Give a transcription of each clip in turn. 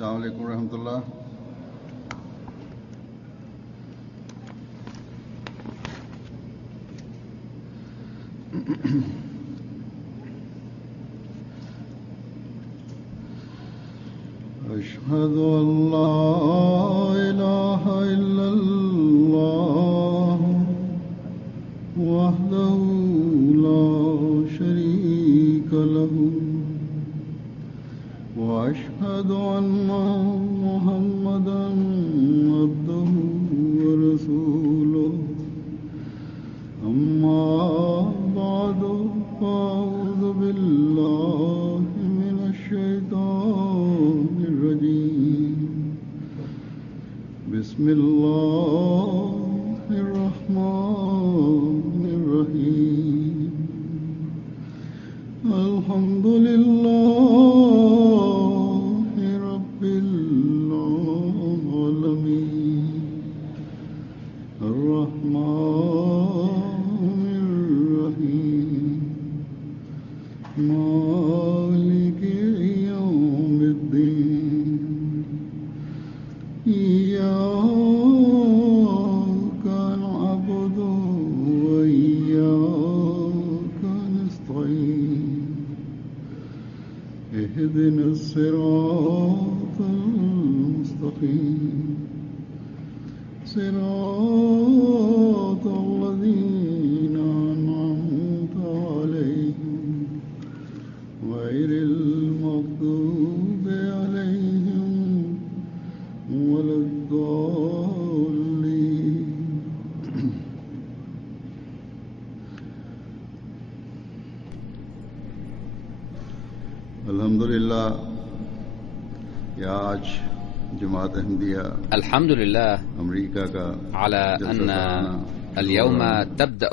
السلام علیکم ورحمۃ اللہ. أشهد أن لا إله إلا الله وحده لا شريك له وأشهد أن محمدا عبده ورسوله أما بعد فأعوذ بالله من الشيطان الرجيم. بسم الله الرحمن الرحيم. الحمد لله رب العالمين الرحمن الرحيم مالك يوم الدين. إياك نعبد وإياك نستعين. اهدنا الصراط المستقيم صراط الذين أنعمت عليهم غير المغضوب عليهم ولا الضالين. الحمدللہ کہ آج جماعت احمدیہ الحمد لله امریکہ کا على أن اليوم تبدأ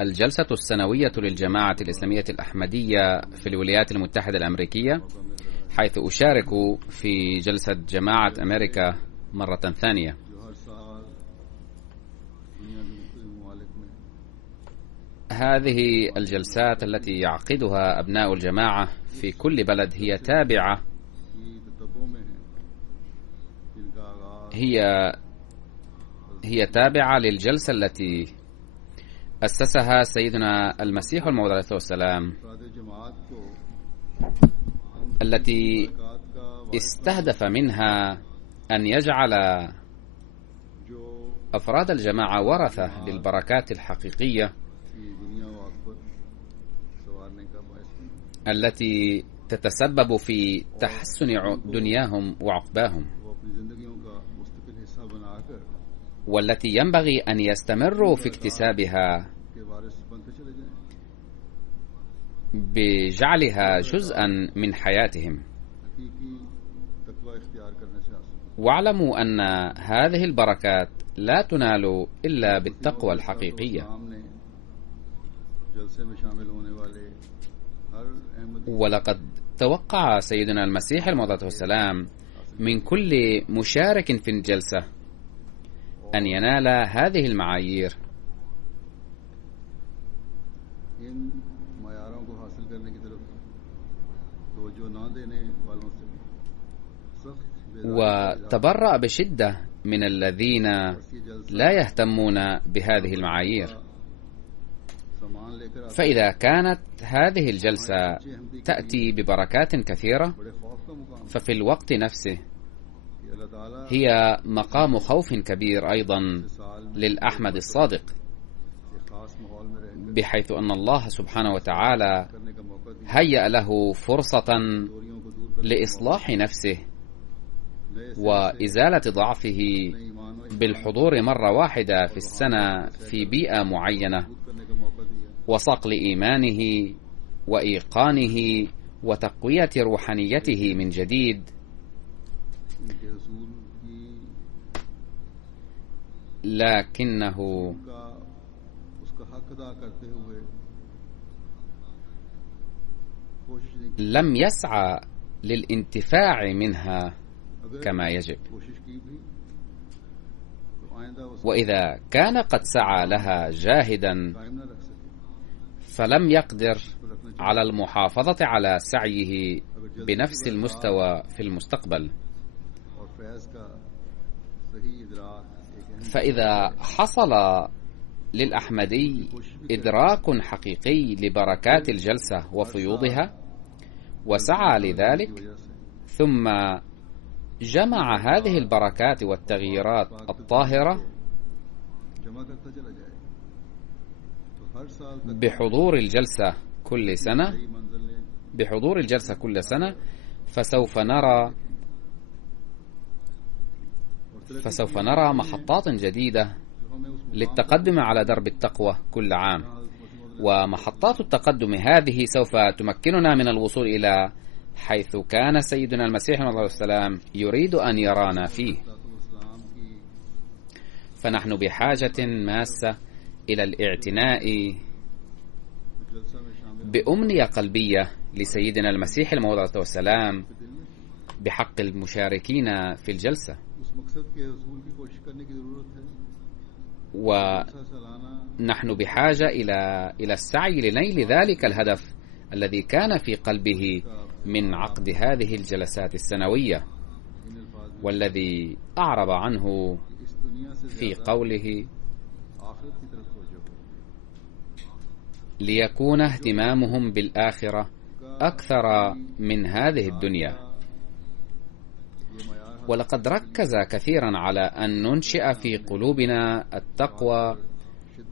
الجلسة السنوية للجماعة الإسلامية الأحمدية في الولايات المتحدة الأمريكية، حيث أشارك في جلسة جماعة أمريكا مرة ثانية. هذه الجلسات التي يعقدها أبناء الجماعة في كل بلد هي تابعة للجلسة التي أسسها سيدنا المسيح الموعود عليه الصلاة والسلام، التي استهدف منها أن يجعل أفراد الجماعة ورثة للبركات الحقيقية التي تتسبب في تحسن دنياهم وعقباهم، والتي ينبغي أن يستمروا في اكتسابها بجعلها جزءا من حياتهم. واعلموا أن هذه البركات لا تنال إلا بالتقوى الحقيقية. ولقد توقع سيدنا المسيح الموعود عليه السلام من كل مشارك في الجلسة أن ينال هذه المعايير. وتبرأ بشدة من الذين لا يهتمون بهذه المعايير. فإذا كانت هذه الجلسة تأتي ببركات كثيرة، ففي الوقت نفسه هي مقام خوف كبير أيضا للأحمد الصادق، بحيث أن الله سبحانه وتعالى هيأ له فرصة لإصلاح نفسه وإزالة ضعفه بالحضور مرة واحدة في السنة في بيئة معينة، وصقل إيمانه وإيقانه وتقوية روحانيته من جديد. لكنه لم يسعى للانتفاع منها كما يجب، وإذا كان قد سعى لها جاهدا فلم يقدر على المحافظة على سعيه بنفس المستوى في المستقبل. فإذا حصل للأحمدي إدراك حقيقي لبركات الجلسة وفيوضها وسعى لذلك، ثم جمع هذه البركات والتغييرات الطاهرة بحضور الجلسة كل سنة، فسوف نرى محطات جديدة للتقدم على درب التقوى كل عام، ومحطات التقدم هذه سوف تمكننا من الوصول إلى حيث كان سيدنا المسيح عليه الصلاة والسلام يريد أن يرانا فيه. فنحن بحاجة ماسة إلى الاعتناء بأمنية قلبية لسيدنا المسيح عليه الصلاة والسلام بحق المشاركين في الجلسة، ونحن بحاجة إلى السعي لنيل ذلك الهدف الذي كان في قلبه من عقد هذه الجلسات السنوية، والذي أعرب عنه في قوله: ليكون اهتمامهم بالآخرة أكثر من هذه الدنيا. ولقد ركز كثيرا على أن ننشئ في قلوبنا التقوى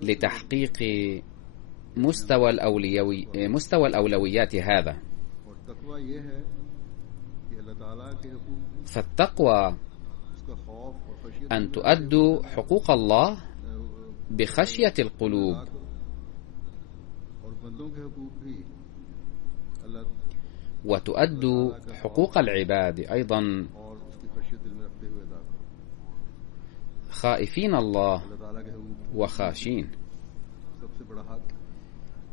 لتحقيق مستوى الأولويات هذا. فالتقوى أن تؤدوا حقوق الله بخشية القلوب، وتؤدوا حقوق العباد أيضا خائفين الله وخاشين.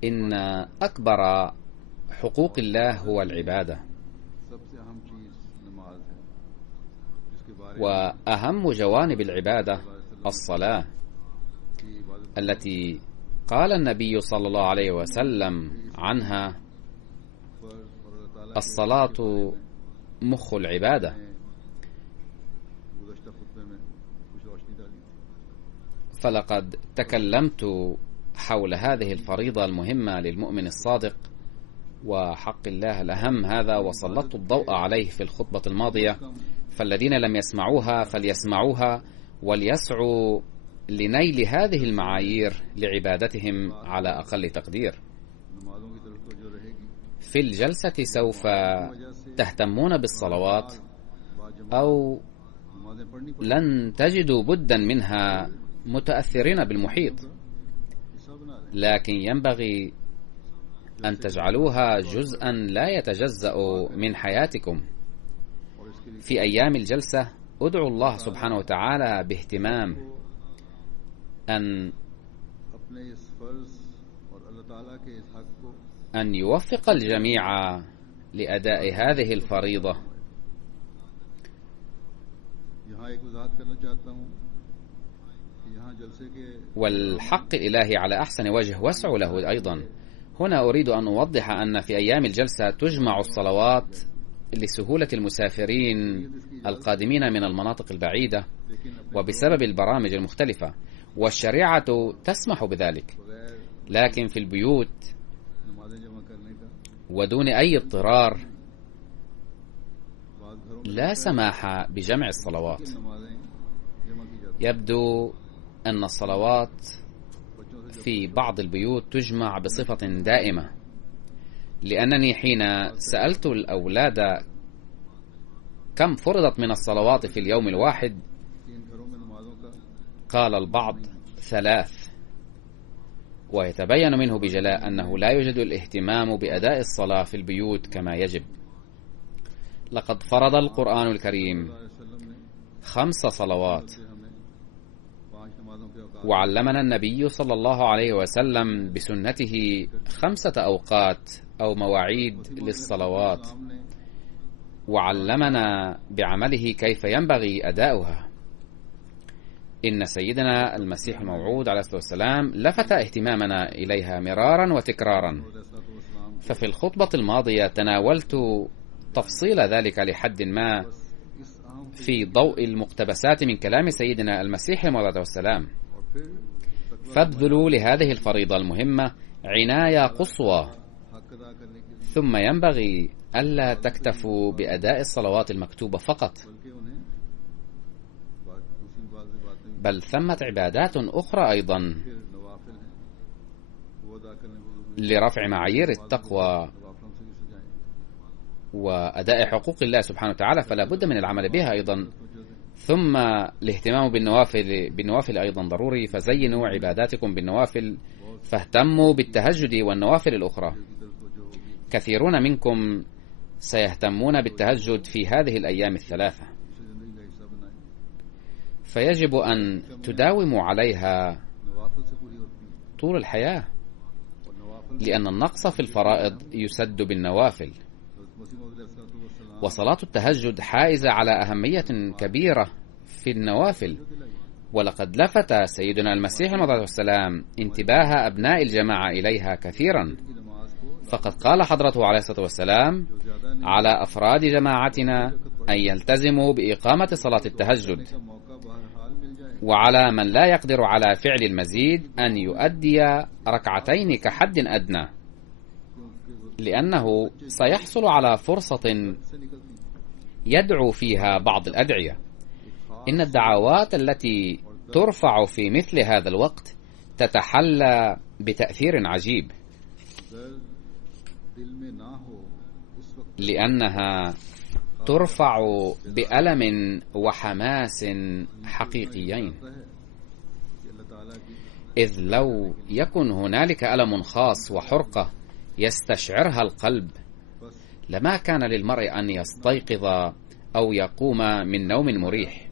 إن أكبر حقوق الله هو العبادة، وأهم جوانب العبادة الصلاة، التي قال النبي صلى الله عليه وسلم عنها: الصلاة مخ العبادة. فلقد تكلمت حول هذه الفريضة المهمة للمؤمن الصادق وحق الله الأهم هذا، وسلطت الضوء عليه في الخطبة الماضية، فالذين لم يسمعوها فليسمعوها وليسعوا لنيل هذه المعايير لعبادتهم على أقل تقدير. في الجلسة سوف تهتمون بالصلوات أو لن تجدوا بدا منها متأثرين بالمحيط، لكن ينبغي أن تجعلوها جزءا لا يتجزأ من حياتكم. في أيام الجلسة ادعوا الله سبحانه وتعالى باهتمام أن يوفق الجميع لأداء هذه الفريضة. والحق الإلهي على أحسن وجه واسعوا له أيضا. هنا أريد أن أوضح أن في أيام الجلسة تجمع الصلوات لسهولة المسافرين القادمين من المناطق البعيدة وبسبب البرامج المختلفة، والشريعة تسمح بذلك، لكن في البيوت ودون أي اضطرار لا سماح بجمع الصلوات. يبدو أن الصلوات في بعض البيوت تجمع بصفة دائمة، لأنني حين سألت الأولاد كم فرضت من الصلوات في اليوم الواحد قال البعض 3، ويتبين منه بجلاء أنه لا يوجد الاهتمام بأداء الصلاة في البيوت كما يجب. لقد فرض القرآن الكريم 5 صلوات، وعلمنا النبي صلى الله عليه وسلم بسنته 5 أوقات أو مواعيد للصلوات، وعلمنا بعمله كيف ينبغي أداؤها. إن سيدنا المسيح الموعود عليه الصلاة والسلام لفت اهتمامنا إليها مرارا وتكرارا. ففي الخطبة الماضية تناولت تفصيل ذلك لحد ما، في ضوء المقتبسات من كلام سيدنا المسيح عليه والسلام. فابذلوا لهذه الفريضة المهمة عناية قصوى، ثم ينبغي ألا تكتفوا بأداء الصلوات المكتوبة فقط، بل ثمة عبادات أخرى أيضا لرفع معايير التقوى وأداء حقوق الله سبحانه وتعالى، فلا بد من العمل بها أيضا. ثم الاهتمام بالنوافل أيضا ضروري، فزينوا عباداتكم بالنوافل، فاهتموا بالتهجد والنوافل الأخرى. كثيرون منكم سيهتمون بالتهجد في هذه الأيام الثلاثة، فيجب أن تداوموا عليها طول الحياة، لأن النقص في الفرائض يسد بالنوافل. وصلاة التهجد حائزة على أهمية كبيرة في النوافل، ولقد لفت سيدنا المسيح عليه السلام انتباه أبناء الجماعة إليها كثيرا، فقد قال حضرته عليه الصلاة والسلام: على أفراد جماعتنا أن يلتزموا بإقامة صلاة التهجد، وعلى من لا يقدر على فعل المزيد أن يؤدي ركعتين كحد أدنى، لأنه سيحصل على فرصة يدعو فيها بعض الأدعية. إن الدعوات التي ترفع في مثل هذا الوقت تتحلى بتأثير عجيب، لأنها ترفع بألم وحماس حقيقيين، إذ لو يكن هنالك ألم خاص وحرقة يستشعرها القلب لما كان للمرء أن يستيقظ أو يقوم من نوم مريح.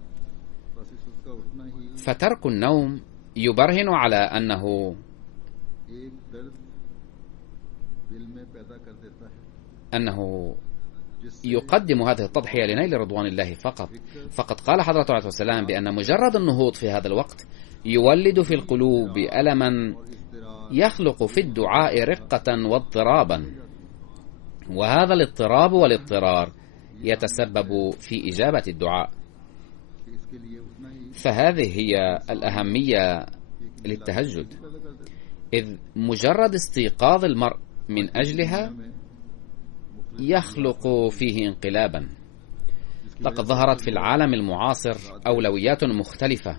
فترك النوم يبرهن على أنه يقدم هذه التضحية لنيل رضوان الله فقط. فقد قال حضرته عليه السلام بأن مجرد النهوض في هذا الوقت يولد في القلوب ألما يخلق في الدعاء رقة واضطرابا، وهذا الاضطراب والاضطرار يتسبب في إجابة الدعاء. فهذه هي الأهمية للتهجد، إذ مجرد استيقاظ المرء من أجلها يخلق فيه انقلابا. لقد ظهرت في العالم المعاصر أولويات مختلفة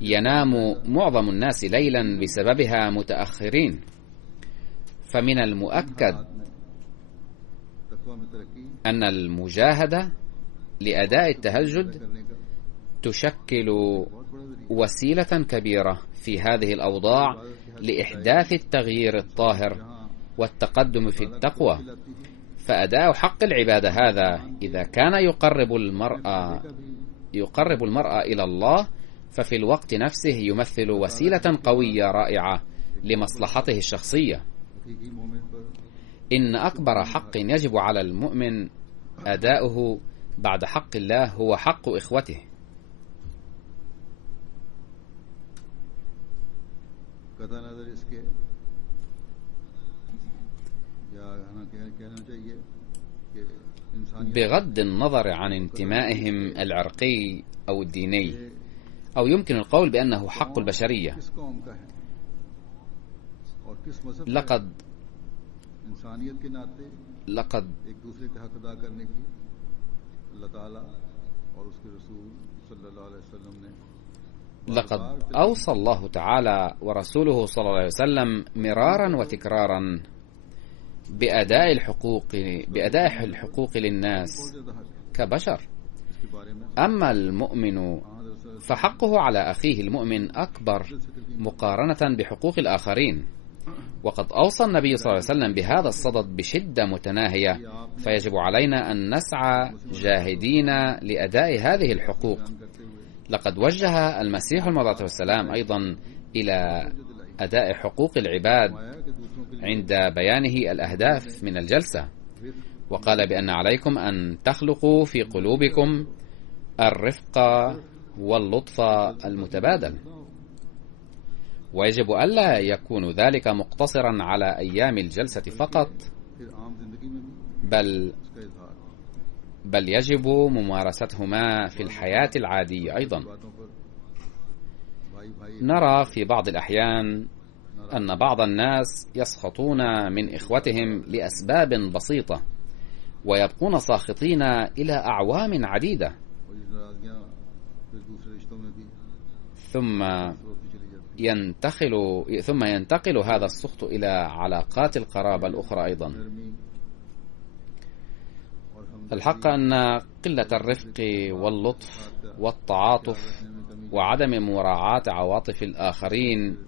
ينام معظم الناس ليلا بسببها متأخرين، فمن المؤكد أن المجاهدة لأداء التهجد تشكل وسيلة كبيرة في هذه الأوضاع لإحداث التغيير الطاهر والتقدم في التقوى. فأداء حق العبادة هذا إذا كان يقرب المرء إلى الله، ففي الوقت نفسه يمثل وسيلة قوية رائعة لمصلحته الشخصية. إن أكبر حق يجب على المؤمن أداؤه بعد حق الله هو حق إخوته. بغض النظر عن انتمائهم العرقي أو الديني، أو يمكن القول بأنه حق البشرية، لقد أوصى الله تعالى ورسوله صلى الله عليه وسلم مرارا وتكرارا بأداء الحقوق للناس كبشر. أما المؤمن فحقه على أخيه المؤمن أكبر مقارنة بحقوق الآخرين، وقد أوصى النبي صلى الله عليه وسلم بهذا الصدد بشدة متناهية، فيجب علينا أن نسعى جاهدين لأداء هذه الحقوق. لقد وجه المسيح عليه السلام أيضا إلى أداء حقوق العباد عند بيانه الأهداف من الجلسة، وقال بأن عليكم أن تخلقوا في قلوبكم الرفق واللطف المتبادل، ويجب ألا يكون ذلك مقتصرا على أيام الجلسة فقط، بل بل يجب ممارستهما في الحياة العادية أيضا. نرى في بعض الأحيان أن بعض الناس يسخطون من إخوتهم لأسباب بسيطة ويبقون ساخطين إلى أعوام عديدة، ثم ينتقل هذا السخط إلى علاقات القرابة الأخرى أيضا. الحق أن قلة الرفق واللطف والتعاطف وعدم مراعاة عواطف الآخرين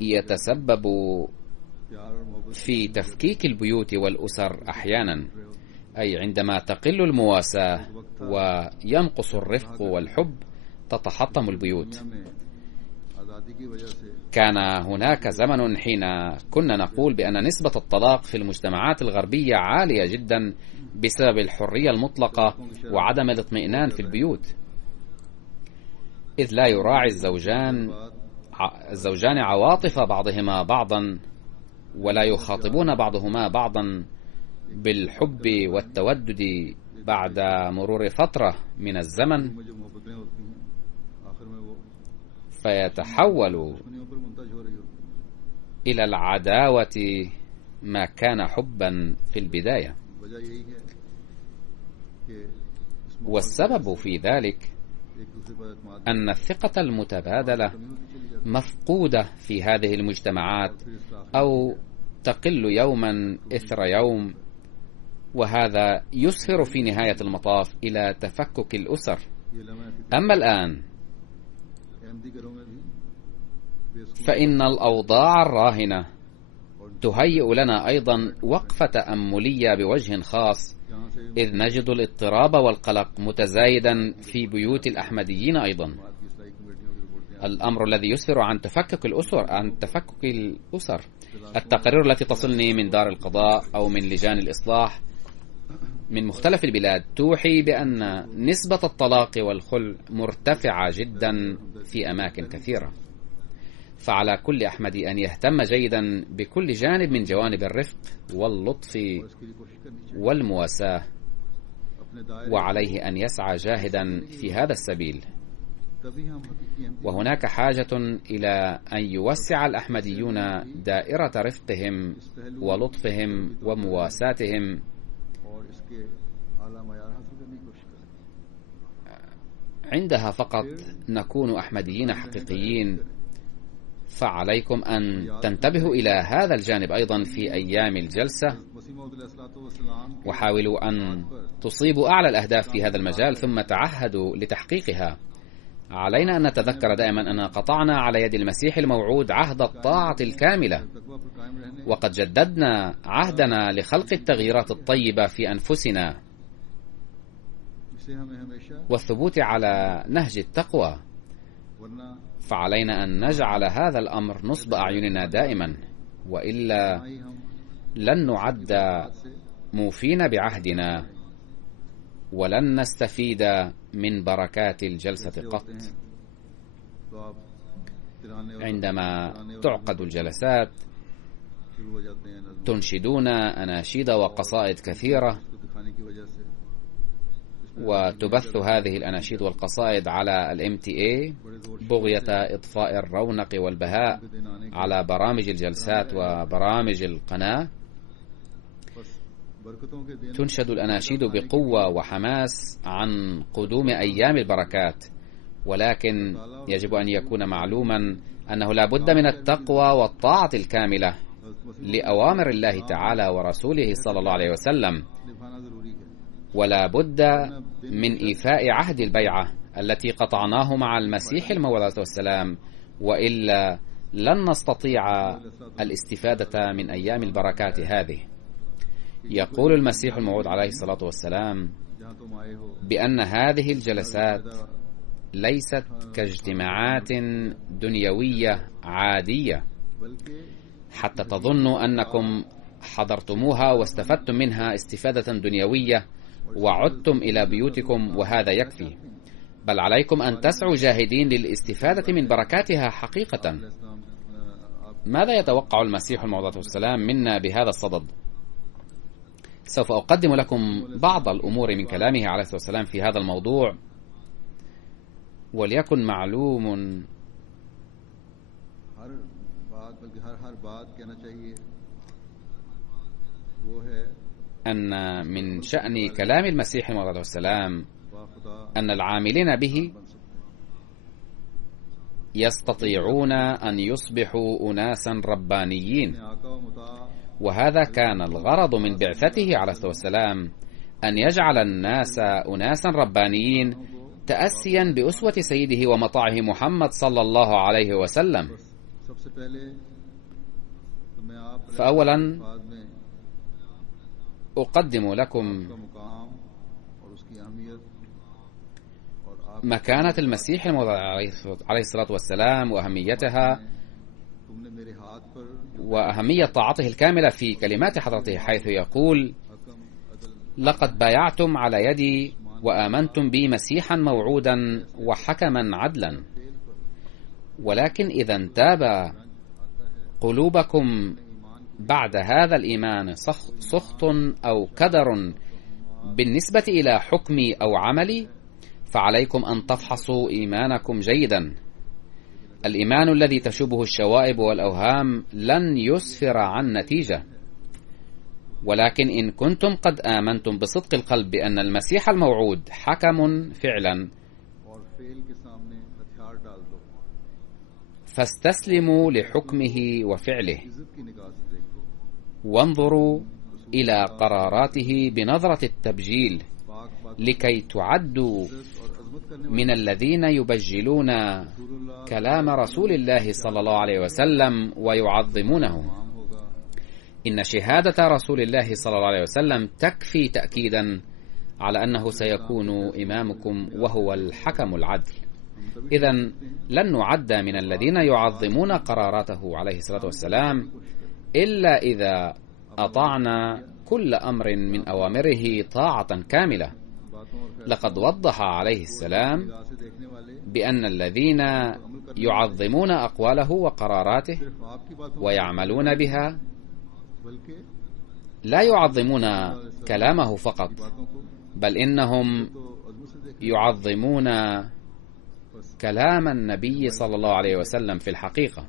يتسبب في تفكيك البيوت والأسر أحيانا، أي عندما تقل المواساة وينقص الرفق والحب تتحطم البيوت. كان هناك زمن حين كنا نقول بأن نسبة الطلاق في المجتمعات الغربية عالية جدا بسبب الحرية المطلقة وعدم الاطمئنان في البيوت، إذ لا يراعي الزوجان عواطف بعضهما بعضا، ولا يخاطبون بعضهما بعضا بالحب والتودد بعد مرور فترة من الزمن، فيتحول إلى العداوة ما كان حبا في البداية. والسبب في ذلك أن الثقة المتبادلة مفقودة في هذه المجتمعات أو تقل يوما إثر يوم، وهذا يسفر في نهاية المطاف إلى تفكك الأسر. أما الآن فإن الأوضاع الراهنة تهيئ لنا أيضا وقفة تأملية بوجه خاص، إذ نجد الاضطراب والقلق متزايدا في بيوت الأحمديين أيضا، الأمر الذي يسفر عن تفكك الأسر. التقارير التي تصلني من دار القضاء أو من لجان الإصلاح من مختلف البلاد توحي بأن نسبة الطلاق والخلع مرتفعة جدا في أماكن كثيرة. فعلى كل أحمدي أن يهتم جيدا بكل جانب من جوانب الرفق واللطف والمواساة، وعليه أن يسعى جاهدا في هذا السبيل. وهناك حاجة إلى أن يوسع الأحمديون دائرة رفقهم ولطفهم ومواساتهم، عندها فقط نكون أحمديين حقيقيين. فعليكم أن تنتبهوا إلى هذا الجانب أيضا في أيام الجلسة، وحاولوا أن تصيبوا أعلى الأهداف في هذا المجال ثم تعهدوا لتحقيقها. علينا أن نتذكر دائما أن قطعنا على يد المسيح الموعود عهد الطاعة الكاملة، وقد جددنا عهدنا لخلق التغييرات الطيبة في أنفسنا والثبوت على نهج التقوى. فعلينا أن نجعل هذا الأمر نصب أعيننا دائما، وإلا لن نعد موفين بعهدنا ولن نستفيد من بركات الجلسة قط. عندما تعقد الجلسات تنشدون أناشيد وقصائد كثيرة، وتبث هذه الأناشيد والقصائد على الMTA بغية إضفاء الرونق والبهاء على برامج الجلسات وبرامج القناة. تنشد الأناشيد بقوة وحماس عن قدوم أيام البركات، ولكن يجب أن يكون معلوما أنه لا بد من التقوى والطاعة الكاملة لأوامر الله تعالى ورسوله صلى الله عليه وسلم، ولا بد من إيفاء عهد البيعة التي قطعناه مع المسيح الموعود والسلام، وإلا لن نستطيع الاستفادة من أيام البركات هذه. يقول المسيح الموعود عليه الصلاة والسلام بأن هذه الجلسات ليست كاجتماعات دنيوية عادية حتى تظنوا أنكم حضرتموها واستفدتم منها استفادة دنيوية وعدتم إلى بيوتكم وهذا يكفي، بل عليكم أن تسعوا جاهدين للاستفادة من بركاتها حقيقة. ماذا يتوقع المسيح الموعود والسلام منا بهذا الصدد؟ سوف أقدم لكم بعض الأمور من كلامه عليه الصلاة والسلام في هذا الموضوع. وليكن معلوم أن من شأن كلام المسيح عليه الصلاة والسلام أن العاملين به يستطيعون أن يصبحوا أناسا ربانيين، وهذا كان الغرض من بعثته عليه الصلاة والسلام، أن يجعل الناس أناسا ربانيين تأسيا بأسوة سيده ومطاعه محمد صلى الله عليه وسلم. فأولا أقدم لكم مكانة المسيح الموعود عليه الصلاة والسلام وأهميتها وأهمية طاعته الكاملة في كلمات حضرته، حيث يقول: لقد بايعتم على يدي وآمنتم بي مسيحا موعودا وحكما عدلا، ولكن إذا انتاب قلوبكم بعد هذا الإيمان سخط أو كدر بالنسبة إلى حكمي أو عملي، فعليكم أن تفحصوا إيمانكم جيدا. الإيمان الذي تشوبه الشوائب والأوهام لن يسفر عن نتيجة، ولكن إن كنتم قد آمنتم بصدق القلب بأن المسيح الموعود حكم فعلا، فاستسلموا لحكمه وفعله، وانظروا إلى قراراته بنظرة التبجيل، لكي تعدوا من الذين يبجلون كلام رسول الله صلى الله عليه وسلم ويعظمونه. إن شهادة رسول الله صلى الله عليه وسلم تكفي تأكيدا على أنه سيكون إمامكم وهو الحكم العدل. إذن لن نعد من الذين يعظمون قراراته عليه الصلاة والسلام إلا إذا أطعنا كل أمر من أوامره طاعة كاملة. لقد وضح عليه السلام بأن الذين يعظمون أقواله وقراراته ويعملون بها لا يعظمون كلامه فقط، بل إنهم يعظمون كلام النبي صلى الله عليه وسلم في الحقيقة.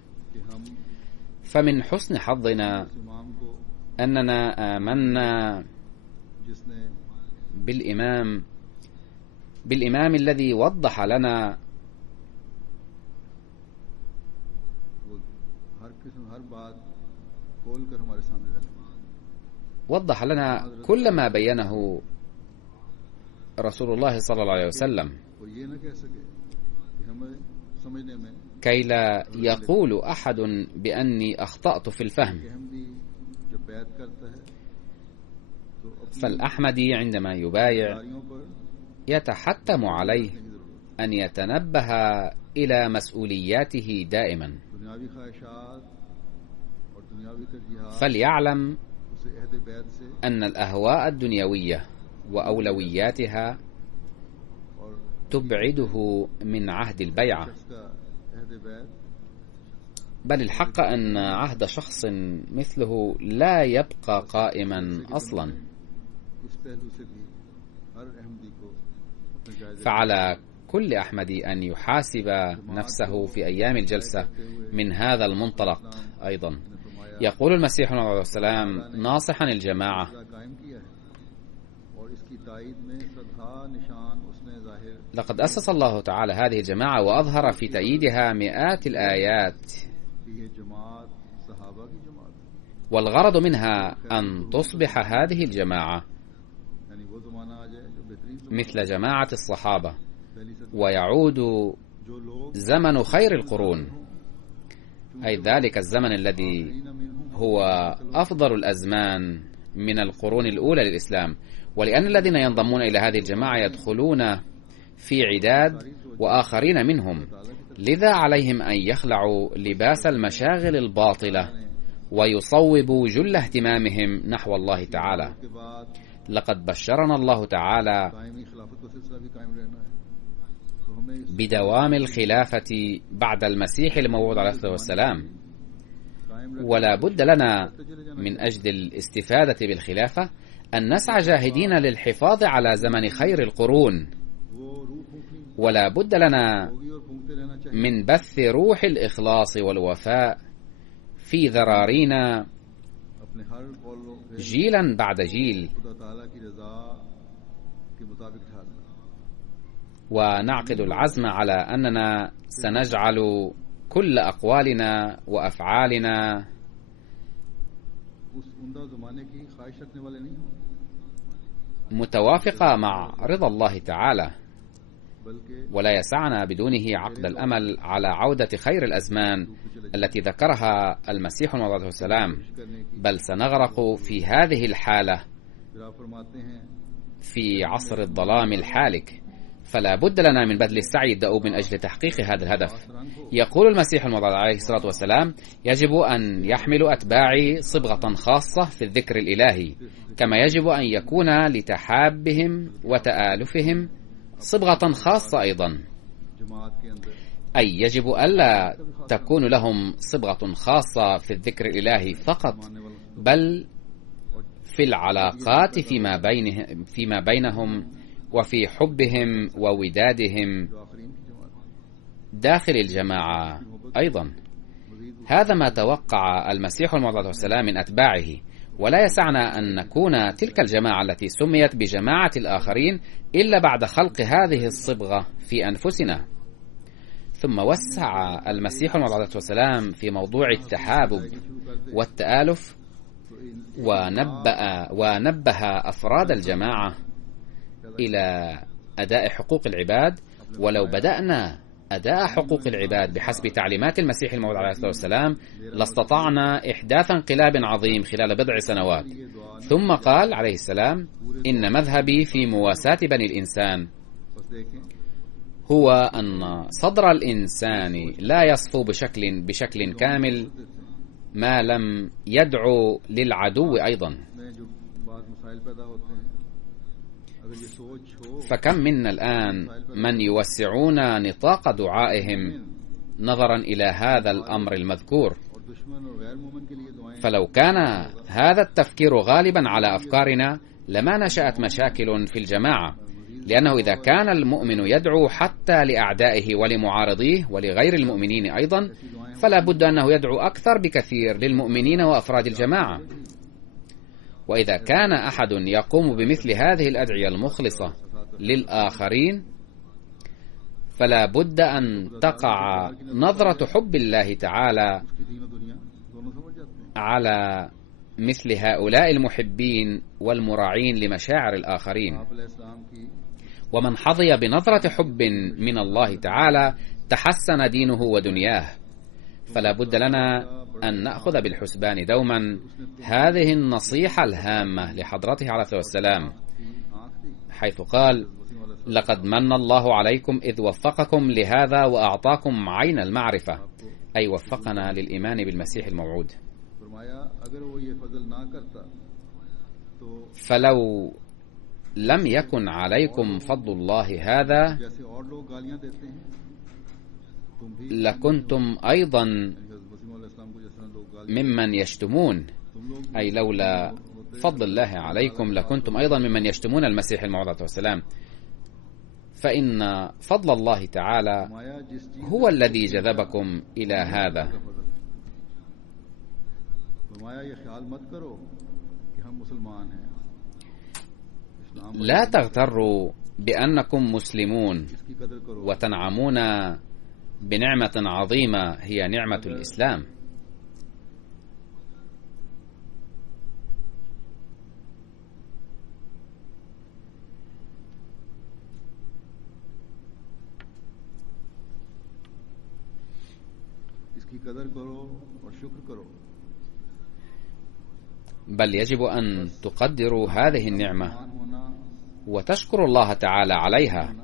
فمن حسن حظنا أننا آمنا بالإمام الذي وضح لنا كل ما بينه رسول الله صلى الله عليه وسلم، كي لا يقول أحد بأني أخطأت في الفهم. فالأحمدي عندما يبايع يتحتم عليه أن يتنبه إلى مسؤولياته دائما، فليعلم أن الأهواء الدنيوية وأولوياتها تبعده من عهد البيعة، بل الحق أن عهد شخص مثله لا يبقى قائما أصلا. فعلى كل أحمدي أن يحاسب نفسه في أيام الجلسة من هذا المنطلق أيضا. يقول المسيح عليه السلام ناصحا الجماعة: لقد أسس الله تعالى هذه الجماعة وأظهر في تأييدها مئات الآيات، والغرض منها أن تصبح هذه الجماعة مثل جماعة الصحابة، ويعود زمن خير القرون، أي ذلك الزمن الذي هو أفضل الأزمان من القرون الأولى للإسلام. ولأن الذين ينضمون إلى هذه الجماعة يدخلون في عداد وآخرين منهم، لذا عليهم أن يخلعوا لباس المشاغل الباطلة ويصوبوا جل اهتمامهم نحو الله تعالى. لقد بشرنا الله تعالى بدوام الخلافة بعد المسيح الموعود عليه الصلاة والسلام، ولا بد لنا من أجل الاستفادة بالخلافة أن نسعى جاهدين للحفاظ على زمن خير القرون، ولا بد لنا من بث روح الإخلاص والوفاء في ذرارينا جيلا بعد جيل، ونعقد العزم على أننا سنجعل كل أقوالنا وأفعالنا متوافقة مع رضا الله تعالى، ولا يسعنا بدونه عقد الأمل على عودة خير الأزمان التي ذكرها المسيح عليه السلام، بل سنغرق في هذه الحالة في عصر الظلام الحالك. فلا بد لنا من بذل السعي الدؤوب من أجل تحقيق هذا الهدف. يقول المسيح الموعود عليه الصلاة والسلام: يجب أن يحملوا أتباعي صبغة خاصة في الذكر الإلهي، كما يجب أن يكون لتحابهم وتآلفهم صبغة خاصة أيضا، أي يجب ألا تكون لهم صبغة خاصة في الذكر الإلهي فقط، بل في العلاقات فيما بينهم وفي حبهم وودادهم داخل الجماعة أيضا. هذا ما توقع المسيح الموعود عليه السلام من أتباعه، ولا يسعنا أن نكون تلك الجماعة التي سميت بجماعة الآخرين إلا بعد خلق هذه الصبغة في أنفسنا. ثم وسع المسيح الموعود عليه السلام في موضوع التحابب والتآلف، ونبه أفراد الجماعة إلى أداء حقوق العباد. ولو بدأنا أداء حقوق العباد بحسب تعليمات المسيح الموعود عليه الصلاة والسلام لاستطعنا إحداث انقلاب عظيم خلال بضع سنوات. ثم قال عليه السلام: إن مذهبي في مواساة بني الإنسان هو أن صدر الإنسان لا يصفو بشكل كامل ما لم يدعو للعدو أيضا. فكم منا الآن من يوسعون نطاق دعائهم نظرا إلى هذا الأمر المذكور. فلو كان هذا التفكير غالبا على أفكارنا لما نشأت مشاكل في الجماعة، لأنه إذا كان المؤمن يدعو حتى لأعدائه ولمعارضيه ولغير المؤمنين أيضا، فلا بد أنه يدعو أكثر بكثير للمؤمنين وأفراد الجماعة. وإذا كان أحد يقوم بمثل هذه الأدعية المخلصة للآخرين، فلا بد أن تقع نظرة حب الله تعالى على مثل هؤلاء المحبين والمراعين لمشاعر الآخرين. ومن حظي بنظرة حب من الله تعالى تحسن دينه ودنياه. فلا بد لنا أن نأخذ بالحسبان دوما هذه النصيحة الهامة لحضرته عليه الصلاة والسلام، حيث قال: لقد من الله عليكم إذ وفقكم لهذا وأعطاكم عين المعرفة، أي وفقنا للإيمان بالمسيح الموعود. فلو لم يكن عليكم فضل الله هذا لكنتم أيضا ممن يشتمون، أي لولا فضل الله عليكم لكنتم أيضا ممن يشتمون المسيح الموعود عليه والسلام. فإن فضل الله تعالى هو الذي جذبكم إلى هذا. لا تغتروا بأنكم مسلمون وتنعمون بنعمة عظيمة هي نعمة الإسلام. بل يجب أن تقدروا هذه النعمة وتشكروا الله تعالى عليها،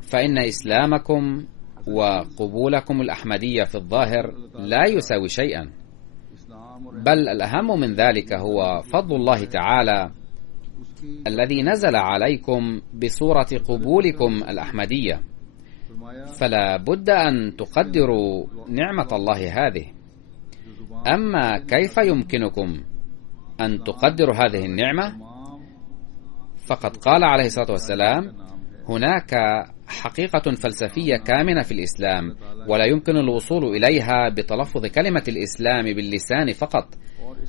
فإن إسلامكم وقبولكم الأحمدية في الظاهر لا يساوي شيئا، بل الأهم من ذلك هو فضل الله تعالى الذي نزل عليكم بصورة قبولكم الأحمدية. فلا بد أن تقدروا نعمة الله هذه. أما كيف يمكنكم أن تقدروا هذه النعمة؟ فقد قال عليه الصلاة والسلام: هناك حقيقة فلسفية كامنة في الإسلام، ولا يمكن الوصول إليها بتلفظ كلمة الإسلام باللسان فقط،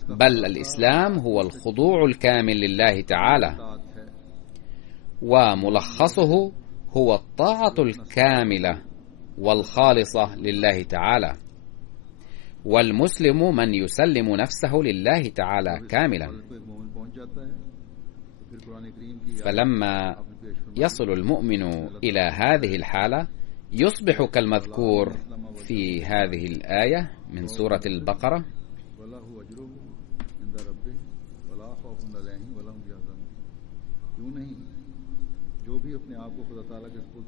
بل الإسلام هو الخضوع الكامل لله تعالى، وملخصه هو الطاعة الكاملة والخالصة لله تعالى. والمسلم من يسلم نفسه لله تعالى كاملا. فلما يصل المؤمن إلى هذه الحالة يصبح كالمذكور في هذه الآية من سورة البقرة: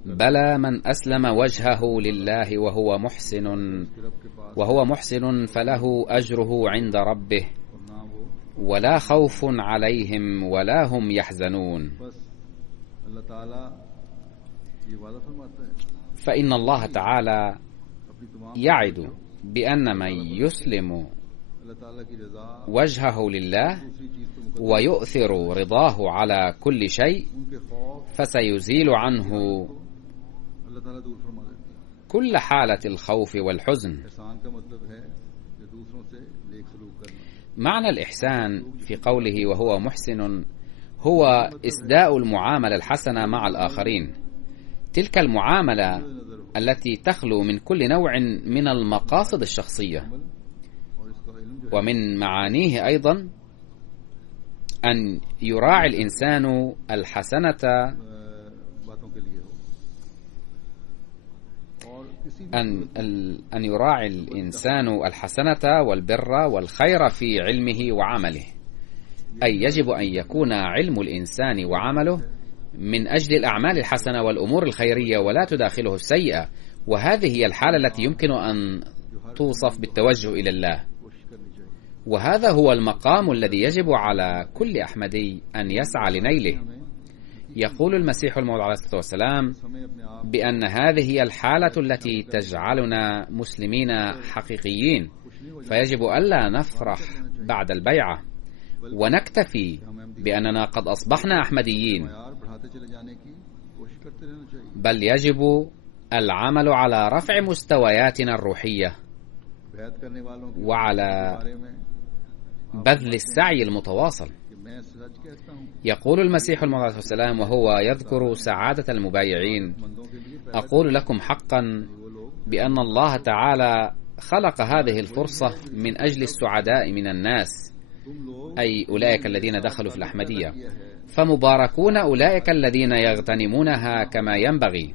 بلى من أسلم وجهه لله وهو محسن فله أجره عند ربه ولا خوف عليهم ولا هم يحزنون. فإن الله تعالى يعد بأن من يسلم وجهه لله ويؤثر رضاه على كل شيء فسيزيل عنه كل حالة الخوف والحزن. معنى الإحسان في قوله وهو محسن هو إسداء المعاملة الحسنة مع الآخرين، تلك المعاملة التي تخلو من كل نوع من المقاصد الشخصية. ومن معانيه أيضا أن يراعي الإنسان الحسنة أن يراعي الإنسان الحسنة والبر والخير في علمه وعمله، أي يجب أن يكون علم الإنسان وعمله من أجل الأعمال الحسنة والأمور الخيرية ولا تداخله السيئة، وهذه هي الحالة التي يمكن أن توصف بالتوجه إلى الله. وهذا هو المقام الذي يجب على كل أحمدي أن يسعى لنيله. يقول المسيح الموعود عليه الصلاة والسلام بأن هذه هي الحالة التي تجعلنا مسلمين حقيقيين، فيجب ألا نفرح بعد البيعة ونكتفي بأننا قد أصبحنا أحمديين، بل يجب العمل على رفع مستوياتنا الروحية وعلى بذل السعي المتواصل. يقول المسيح الموعود عليه الصلاة والسلام وهو يذكر سعادة المبايعين: أقول لكم حقا بأن الله تعالى خلق هذه الفرصة من أجل السعداء من الناس، أي أولئك الذين دخلوا في الأحمدية، فمباركون أولئك الذين يغتنمونها كما ينبغي.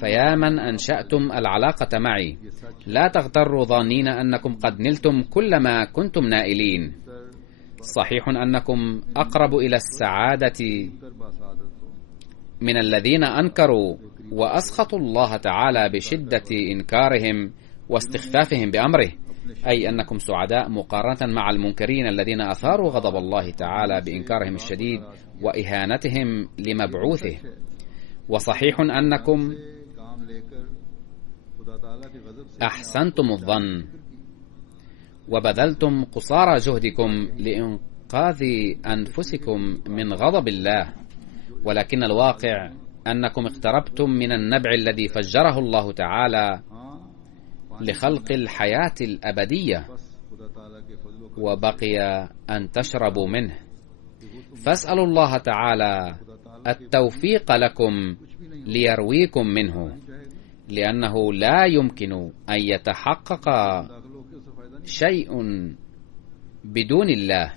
فيا من أنشأتم العلاقة معي، لا تغتروا ظانين أنكم قد نلتم كل ما كنتم نائلين. صحيح أنكم أقرب إلى السعادة من الذين أنكروا وأسخطوا الله تعالى بشدة إنكارهم واستخفافهم بأمره، أي أنكم سعداء مقارنة مع المنكرين الذين أثاروا غضب الله تعالى بإنكارهم الشديد وإهانتهم لمبعوثه. وصحيح أنكم أحسنتم الظن وبذلتم قصارى جهدكم لإنقاذ أنفسكم من غضب الله، ولكن الواقع أنكم اقتربتم من النبع الذي فجره الله تعالى لخلق الحياة الأبدية، وبقي أن تشربوا منه. فاسألوا الله تعالى التوفيق لكم ليرويكم منه، لأنه لا يمكن أن يتحقق شيء بدون الله،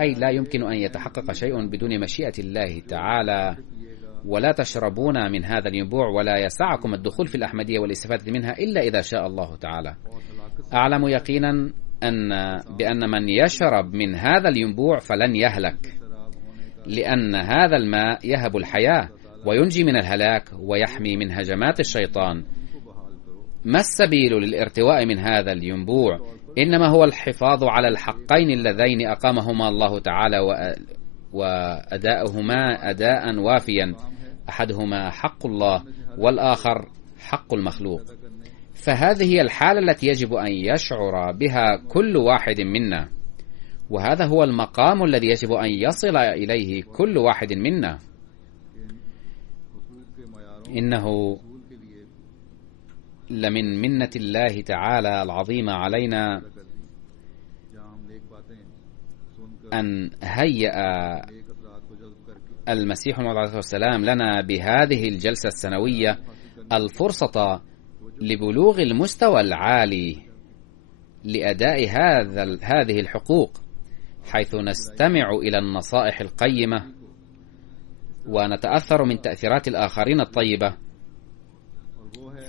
أي لا يمكن أن يتحقق شيء بدون مشيئة الله تعالى. ولا تشربون من هذا الينبوع ولا يسعكم الدخول في الأحمدية والاستفادة منها إلا إذا شاء الله تعالى. أعلم يقينا بأن من يشرب من هذا الينبوع فلن يهلك، لأن هذا الماء يهب الحياة وينجي من الهلاك ويحمي من هجمات الشيطان. ما السبيل للارتواء من هذا الينبوع؟ إنما هو الحفاظ على الحقين اللذين أقامهما الله تعالى وأداؤهما أداء وافيا، أحدهما حق الله والآخر حق المخلوق. فهذه هي الحالة التي يجب أن يشعر بها كل واحد منا، وهذا هو المقام الذي يجب أن يصل إليه كل واحد منا. إنه لمن منة الله تعالى العظيمة علينا أن هيأ المسيح الموعود والسلام لنا بهذه الجلسة السنوية الفرصة لبلوغ المستوى العالي لأداء هذه الحقوق، حيث نستمع إلى النصائح القيمة ونتأثر من تأثيرات الآخرين الطيبة،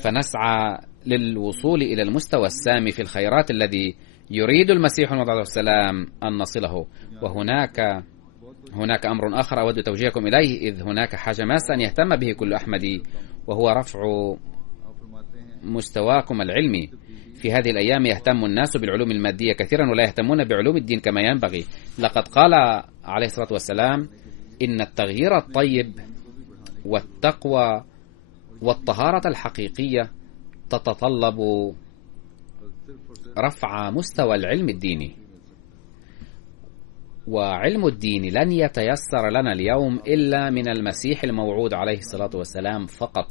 فنسعى للوصول إلى المستوى السامي في الخيرات الذي يريد المسيح الموعود والسلام أن نصله. وهناك أمر آخر أود توجيهكم إليه، إذ هناك حاجة ماسة أن يهتم به كل أحمدي، وهو رفع مستواكم العلمي. في هذه الأيام يهتم الناس بالعلوم المادية كثيرا ولا يهتمون بعلوم الدين كما ينبغي. لقد قال عليه الصلاة والسلام: إن التغيير الطيب والتقوى والطهارة الحقيقية تتطلب رفع مستوى العلم الديني، وعلم الدين لن يتيسر لنا اليوم إلا من المسيح الموعود عليه الصلاة والسلام فقط.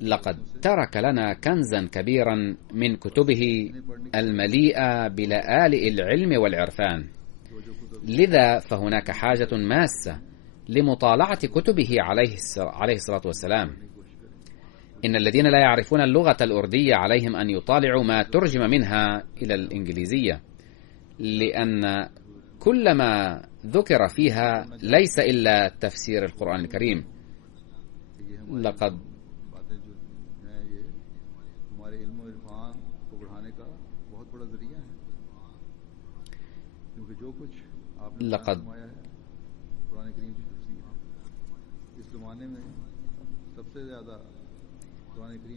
لقد ترك لنا كنزا كبيرا من كتبه المليئة بلآلئ العلم والعرفان، لذا فهناك حاجة ماسة لمطالعة كتبه عليه الصلاة والسلام. إن الذين لا يعرفون اللغة الأردية عليهم أن يطالعوا ما ترجم منها إلى الإنجليزية، لأن كل ما ذكر فيها ليس إلا تفسير القرآن الكريم.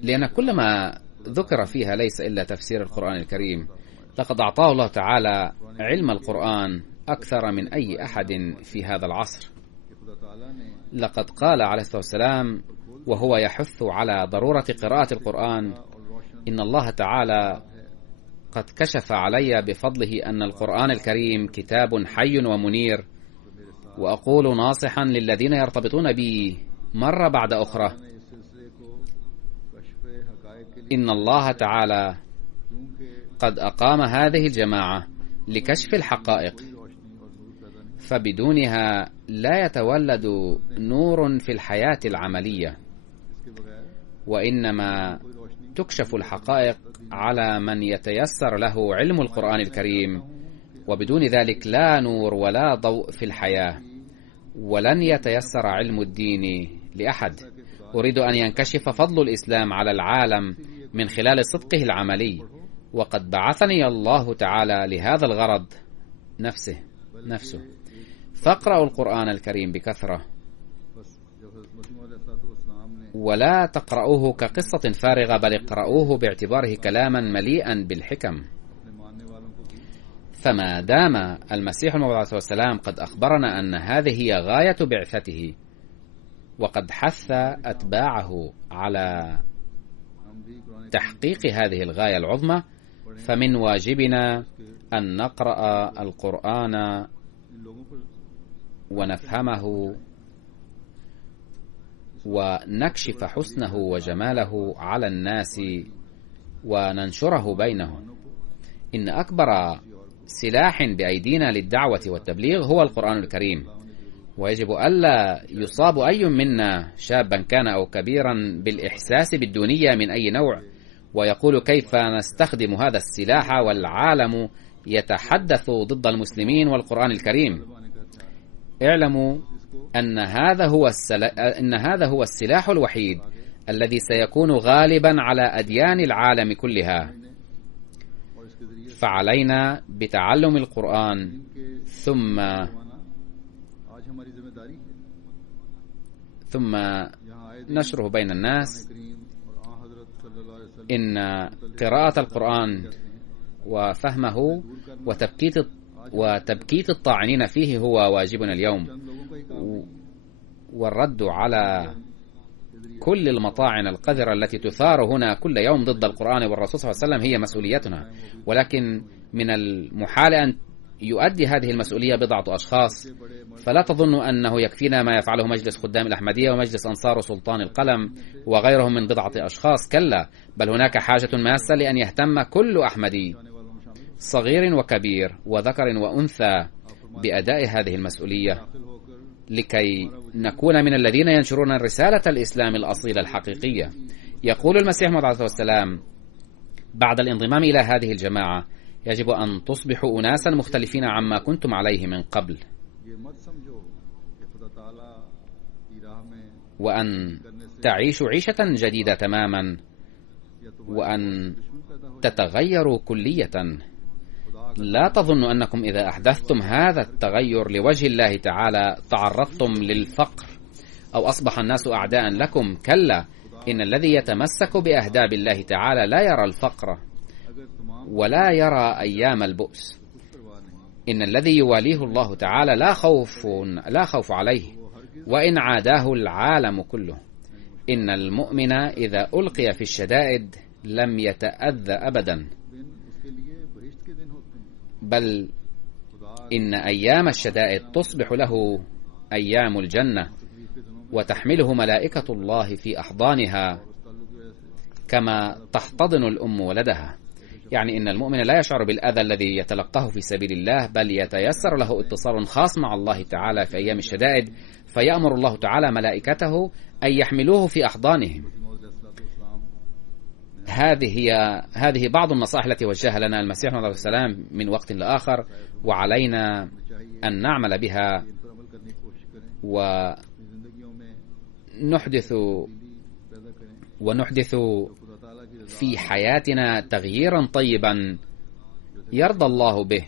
لأن كل ما ذكر فيها ليس إلا تفسير القرآن الكريم. لقد أعطاه الله تعالى علم القرآن أكثر من أي أحد في هذا العصر. لقد قال عليه الصلاة والسلام وهو يحث على ضرورة قراءة القرآن: إن الله تعالى قد كشف علي بفضله أن القرآن الكريم كتاب حي ومنير، وأقول ناصحا للذين يرتبطون بي مرة بعد أخرى: إن الله تعالى قد أقام هذه الجماعة لكشف الحقائق، فبدونها لا يتولد نور في الحياة العملية، وإنما تكشف الحقائق على من يتيسر له علم القرآن الكريم، وبدون ذلك لا نور ولا ضوء في الحياة، ولن يتيسر علم الدين لأحد. أريد أن ينكشف فضل الإسلام على العالم من خلال صدقه العملي، وقد بعثني الله تعالى لهذا الغرض نفسه. فاقرأوا القرآن الكريم بكثرة، ولا تقرأوه كقصة فارغة، بل اقرأوه باعتباره كلاما مليئا بالحكم. فما دام المسيح الموعود والسلام قد أخبرنا أن هذه هي غاية بعثته، وقد حث أتباعه على تحقيق هذه الغاية العظمى، فمن واجبنا أن نقرأ القرآن ونفهمه ونكشف حسنه وجماله على الناس وننشره بينهم. إن أكبر سلاح بأيدينا للدعوة والتبليغ هو القرآن الكريم، ويجب ألا يصاب أي منا شابا كان أو كبيرا بالإحساس بالدونية من أي نوع ويقول: كيف نستخدم هذا السلاح والعالم يتحدث ضد المسلمين والقرآن الكريم. اعلموا أن هذا هو السلاح الوحيد الذي سيكون غالبا على أديان العالم كلها. فعلينا بتعلم القرآن ثم نشره بين الناس. إن قراءة القرآن وفهمه وتبكيت الطاعنين فيه هو واجبنا اليوم، والرد على كل المطاعن القذرة التي تثار هنا كل يوم ضد القرآن والرسول صلى الله عليه وسلم هي مسؤوليتنا. ولكن من المحال أن يؤدي هذه المسؤولية بضعة أشخاص، فلا تظنوا أنه يكفينا ما يفعله مجلس خدام الأحمدية ومجلس أنصار سلطان القلم وغيرهم من بضعة أشخاص. كلا، بل هناك حاجة ماسة لأن يهتم كل أحمدي صغير وكبير وذكر وأنثى بأداء هذه المسؤولية، لكي نكون من الذين ينشرون رسالة الإسلام الأصيلة الحقيقية. يقول المسيح موعود عليه السلام: بعد الانضمام إلى هذه الجماعة يجب أن تصبحوا أناسا مختلفين عما كنتم عليه من قبل، وأن تعيشوا عيشة جديدة تماما، وأن تتغيروا كلية. لا تظنوا أنكم إذا أحدثتم هذا التغير لوجه الله تعالى تعرضتم للفقر أو أصبح الناس أعداء لكم. كلا، إن الذي يتمسك بأهداب الله تعالى لا يرى الفقر ولا يرى أيام البؤس. إن الذي يواليه الله تعالى لا خوف عليه وإن عاداه العالم كله. إن المؤمن إذا ألقي في الشدائد لم يتأذى أبدا، بل إن أيام الشدائد تصبح له أيام الجنة، وتحمله ملائكة الله في أحضانها كما تحتضن الأم ولدها. يعني إن المؤمن لا يشعر بالأذى الذي يتلقاه في سبيل الله، بل يتيسر له اتصال خاص مع الله تعالى في أيام الشدائد، فيأمر الله تعالى ملائكته أن يحملوه في أحضانهم. هذه بعض النصائح التي وجهها لنا المسيح عليه السلام من وقت لآخر، وعلينا أن نعمل بها ونحدث في حياتنا تغييرا طيبا يرضى الله به.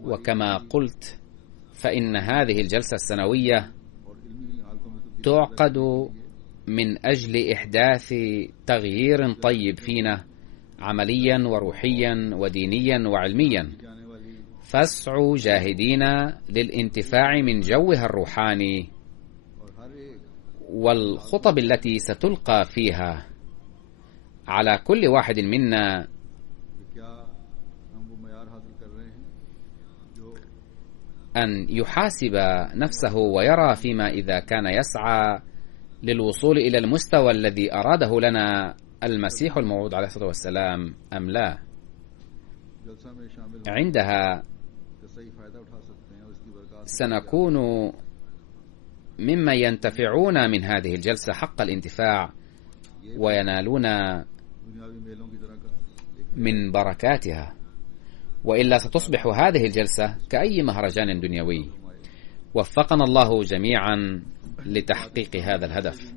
وكما قلت، فإن هذه الجلسة السنوية تعقد من أجل إحداث تغيير طيب فينا عمليا وروحيا ودينيا وعلميا، فاسعوا جاهدين للانتفاع من جوها الروحاني والخطب التي ستلقى فيها. على كل واحد منا أن يحاسب نفسه ويرى فيما إذا كان يسعى للوصول إلى المستوى الذي أراده لنا المسيح الموعود عليه الصلاة والسلام أم لا. عندها سنكون مما ينتفعون من هذه الجلسة حق الانتفاع وينالون من بركاتها، وإلا ستصبح هذه الجلسة كأي مهرجان دنيوي. وفقنا الله جميعا لتحقيق هذا الهدف.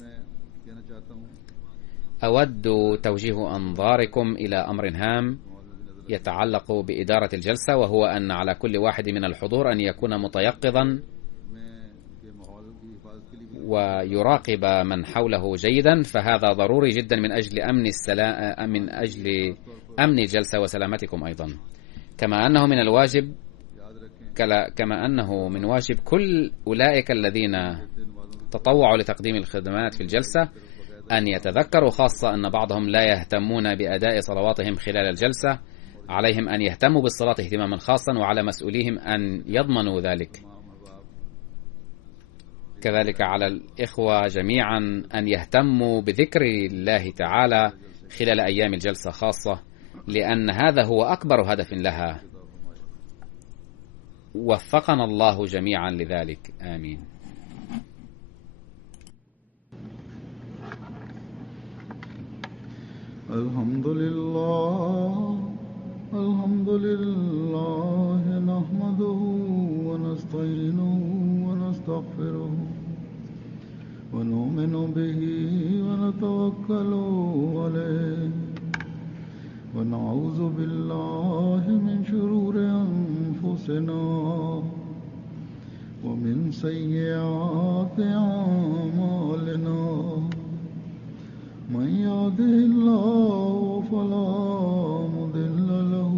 أود توجيه أنظاركم إلى أمر هام يتعلق بإدارة الجلسة، وهو أن على كل واحد من الحضور أن يكون متيقظا ويراقب من حوله جيدا، فهذا ضروري جدا من أجل أمن الجلسة وسلامتكم أيضا. كما أنه من واجب كل أولئك الذين تطوعوا لتقديم الخدمات في الجلسة أن يتذكروا خاصة أن بعضهم لا يهتمون بأداء صلواتهم خلال الجلسة. عليهم أن يهتموا بالصلاة اهتماما خاصا، وعلى مسؤوليهم أن يضمنوا ذلك. كذلك على الإخوة جميعا أن يهتموا بذكر الله تعالى خلال أيام الجلسة خاصة، لأن هذا هو أكبر هدف لها. وفقنا الله جميعا لذلك، آمين. الحمد لله نحمده ونستعينه ونستغفره ونؤمن به ونتوكل عليه ونعوذ بالله من شرور أنفسنا ومن سيئات أعمالنا. من يهده الله فلا مضل له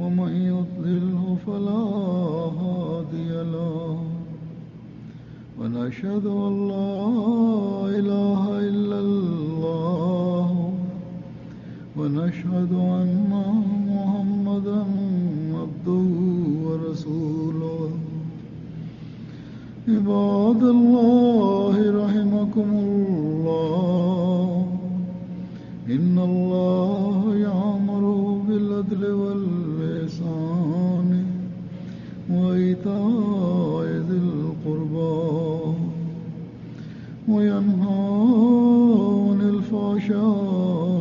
ومن يضلله فلا هادي له. ونشهد أن لا إله إلا الله ونشهد أن محمدا ورسوله عباد الله رحمكم الله إن الله يأمر بالعدل والإحسان وإيتاء ذي القربى وينهى عن الفحشاء